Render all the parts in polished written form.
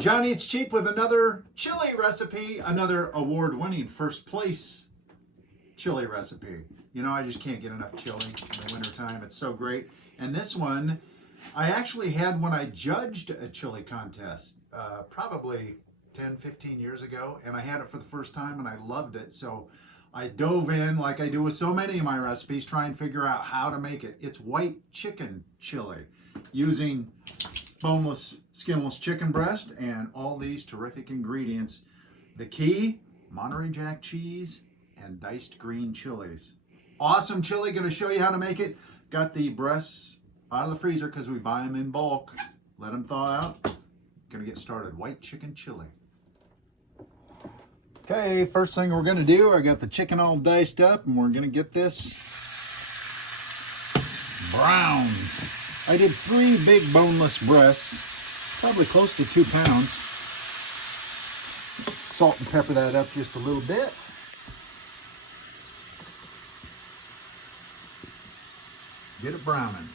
John Eats Cheap with another chili recipe, another award-winning first place chili recipe. You know, I just can't get enough chili in the wintertime. It's so great. And this one, I actually had when I judged a chili contest, probably 10, 15 years ago, and I had it for the first time and I loved it. So I dove in, like I do with so many of my recipes, try and figure out how to make it. It's white chicken chili using boneless, skinless chicken breast and all these terrific ingredients. The key, Monterey Jack cheese and diced green chilies. Awesome chili, gonna show you how to make it. Got the breasts out of the freezer because we buy them in bulk. Let them thaw out. Gonna get started. White chicken chili. Okay, first thing we're gonna do, I got the chicken all diced up and we're gonna get this brown. I did 3 big boneless breasts, probably close to 2 pounds. Salt and pepper that up just a little bit. Get it browning.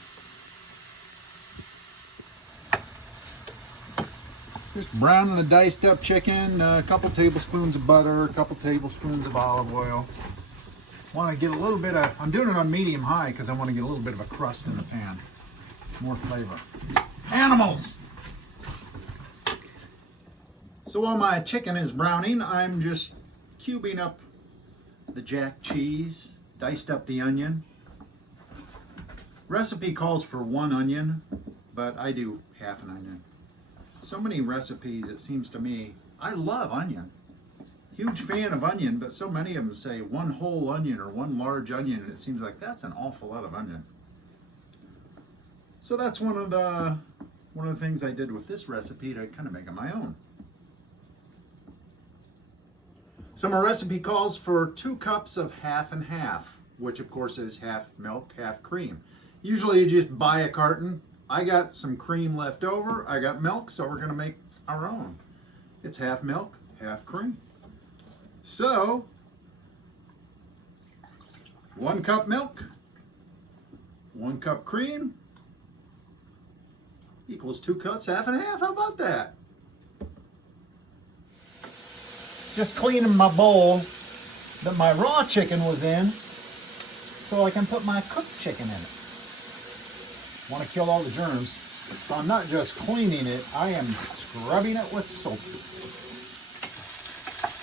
Just browning the diced up chicken, a couple tablespoons of butter, a couple tablespoons of olive oil. Want to get a little bit of, I'm doing it on medium high because I want to get a little bit of a crust in the pan. More flavor. Animals! So while my chicken is browning, I'm just cubing up the jack cheese, diced up the onion. Recipe calls for 1 onion, but I do half an onion. So many recipes, it seems to me, I love onion. Huge fan of onion, but so many of them say 1 whole onion or 1 large onion, and it seems like that's an awful lot of onion. So that's one of the things I did with this recipe to kind of make it my own. So my recipe calls for 2 cups of half and half, which of course is half milk, half cream. Usually you just buy a carton. I got some cream left over. I got milk, so we're gonna make our own. It's half milk, half cream. So 1 cup milk, 1 cup cream, equals 2 cups, half and half. How about that? Just cleaning my bowl that my raw chicken was in so I can put my cooked chicken in it. Want to kill all the germs. So I'm not just cleaning it, I am scrubbing it with soap.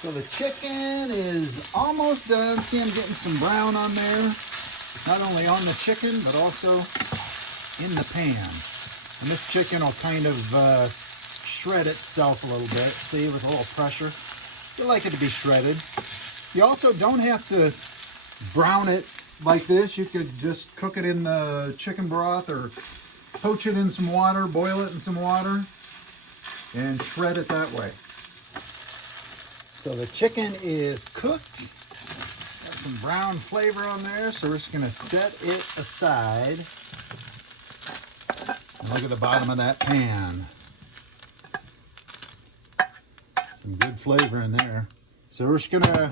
So the chicken is almost done. See, I'm getting some brown on there. Not only on the chicken, but also in the pan. And this chicken will kind of shred itself a little bit, see, with a little pressure. You like it to be shredded. You also don't have to brown it like this. You could just cook it in the chicken broth or poach it in some water, boil it in some water, and shred it that way. So the chicken is cooked. Got some brown flavor on there, so we're just gonna set it aside. Look at the bottom of that pan. Some good flavor in there. So we're just gonna,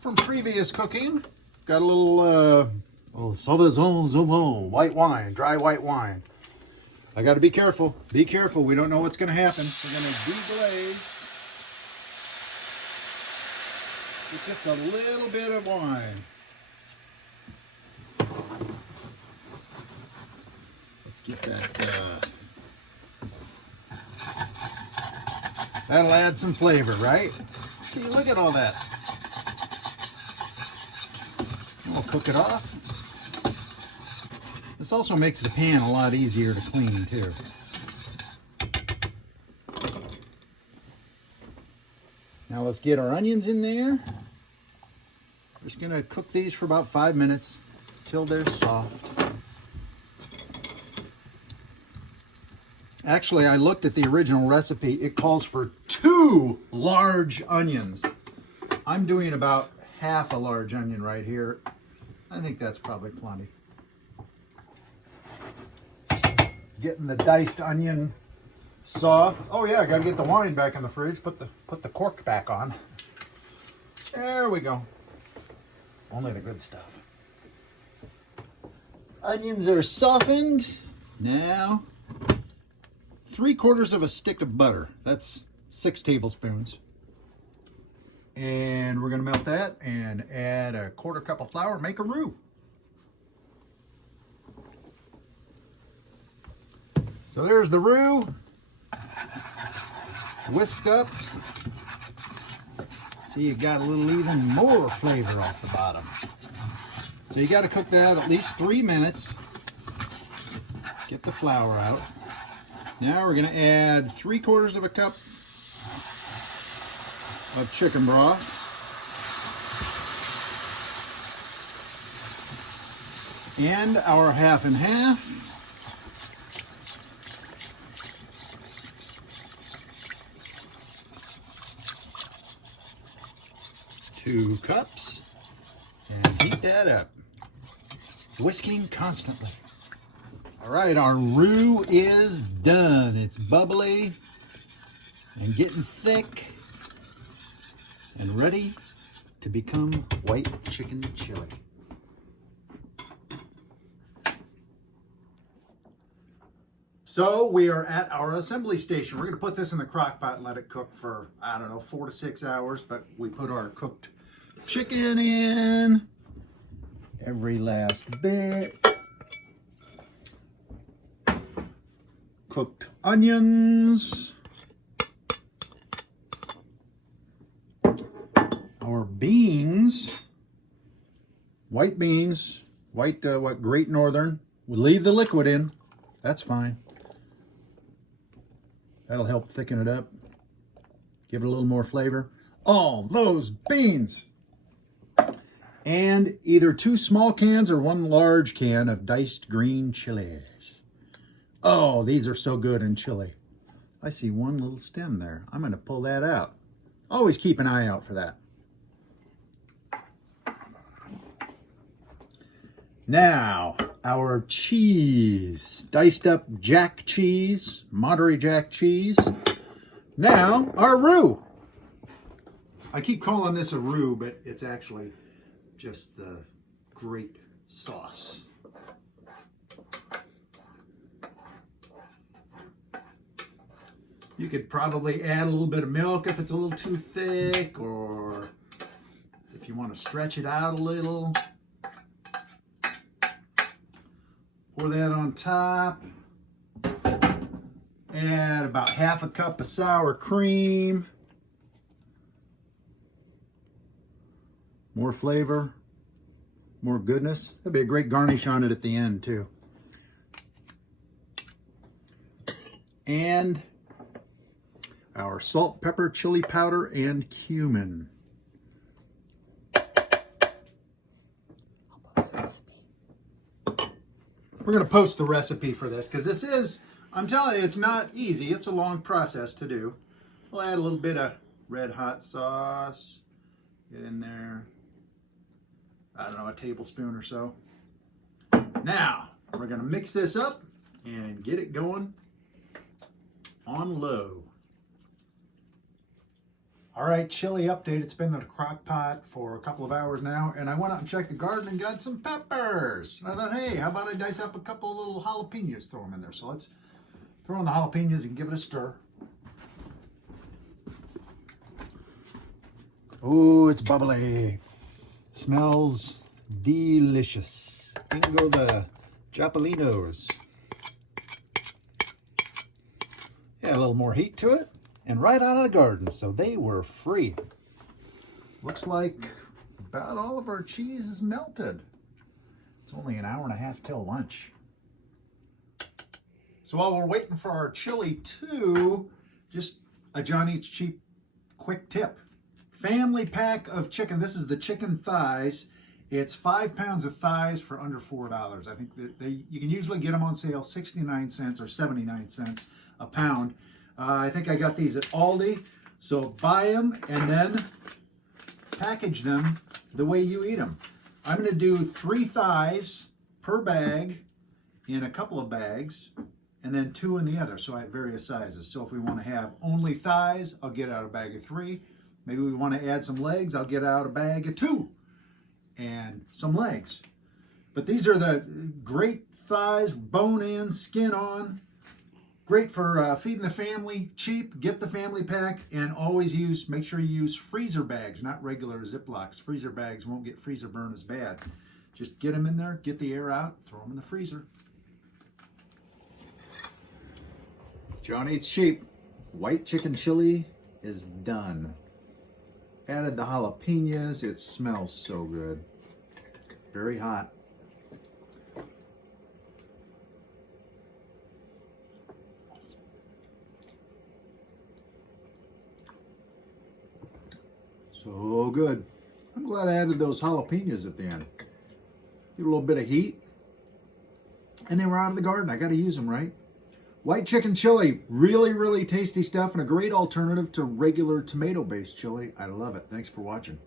from previous cooking, got a little Sauvignon white wine, dry white wine. I gotta be careful. Be careful, we don't know what's gonna happen. We're gonna deglaze with just a little bit of wine. Get that, that'll add some flavor, right? See, look at all that. And we'll cook it off. This also makes the pan a lot easier to clean, too. Now let's get our onions in there. We're just gonna cook these for about 5 minutes till they're soft. Actually, I looked at the original recipe. It calls for 2 large onions. I'm doing about half a large onion right here. I think that's probably plenty. Getting the diced onion soft. Oh yeah, I gotta get the wine back in the fridge. Put the cork back on. There we go. Only the good stuff. Onions are softened. Now, 3/4 of a stick of butter. That's 6 tablespoons. And we're gonna melt that and add a 1/4 cup of flour, make a roux. So there's the roux, whisked up. See, you got a little even more flavor off the bottom. So you got to cook that at least 3 minutes. Get the flour out. Now we're going to add 3/4 of a cup of chicken broth. And our 1/2 and 1/2. 2 cups, and heat that up, whisking constantly. All right, our roux is done. It's bubbly and getting thick and ready to become white chicken chili. So we are at our assembly station. We're going to put this in the crock pot and let it cook for, I don't know, 4 to 6 hours, but we put our cooked chicken in, every last bit. Cooked onions. Our beans, white beans, white, Great Northern. We'll leave the liquid in, that's fine. That'll help thicken it up, give it a little more flavor. All those beans. And either 2 small cans or 1 large can of diced green chilies. Oh, these are so good in chili. I see 1 little stem there. I'm going to pull that out. Always keep an eye out for that. Now, our cheese. Diced up Jack cheese, Monterey Jack cheese. Now, our roux. I keep calling this a roux, but it's actually just the great sauce. You could probably add a little bit of milk if it's a little too thick, or if you want to stretch it out a little. Pour that on top. Add about 1/2 cup of sour cream. More flavor, more goodness. That'd be a great garnish on it at the end too. And our salt, pepper, chili powder, and cumin. We're going to post the recipe for this because this is, I'm telling you, it's not easy. It's a long process to do. We'll add a little bit of red hot sauce. Get in there. I don't know, a tablespoon or so. Now, we're going to mix this up and get it going on low. All right, chili update. It's been in the crock pot for a couple of hours now, and I went out and checked the garden and got some peppers. I thought, hey, how about I dice up a couple of little jalapenos, throw them in there. So let's throw in the jalapenos and give it a stir. Oh, it's bubbly. Smells delicious. Bingo the jalapenos. Add a little more heat to it. And right out of the garden, so they were free. Looks like about all of our cheese is melted. It's only an hour and a half till lunch. So while we're waiting for our chili too, just a John Eats Cheap quick tip. Family pack of chicken. This is the chicken thighs. It's 5 pounds of thighs for under $4. I think that you can usually get them on sale 69 cents or 79 cents a pound. I think I got these at Aldi. So buy them and then package them the way you eat them. I'm going to do 3 thighs per bag in a couple of bags, and then 2 in the other. So I have various sizes. So if we want to have only thighs, I'll get out a bag of 3. Maybe we want to add some legs, I'll get out a bag of 2 and some legs. But these are the great thighs, bone in, skin on. Great for feeding the family, cheap, get the family pack, and always make sure you use freezer bags, not regular Ziplocs. Freezer bags won't get freezer burn as bad. Just get them in there, get the air out, throw them in the freezer. John Eats Cheap. White chicken chili is done. Added the jalapenos. It smells so good. Very hot. So good. I'm glad I added those jalapenos at the end. Get a little bit of heat. And they were out of the garden. I got to use them, right? White chicken chili. Really, really tasty stuff and a great alternative to regular tomato-based chili. I love it. Thanks for watching.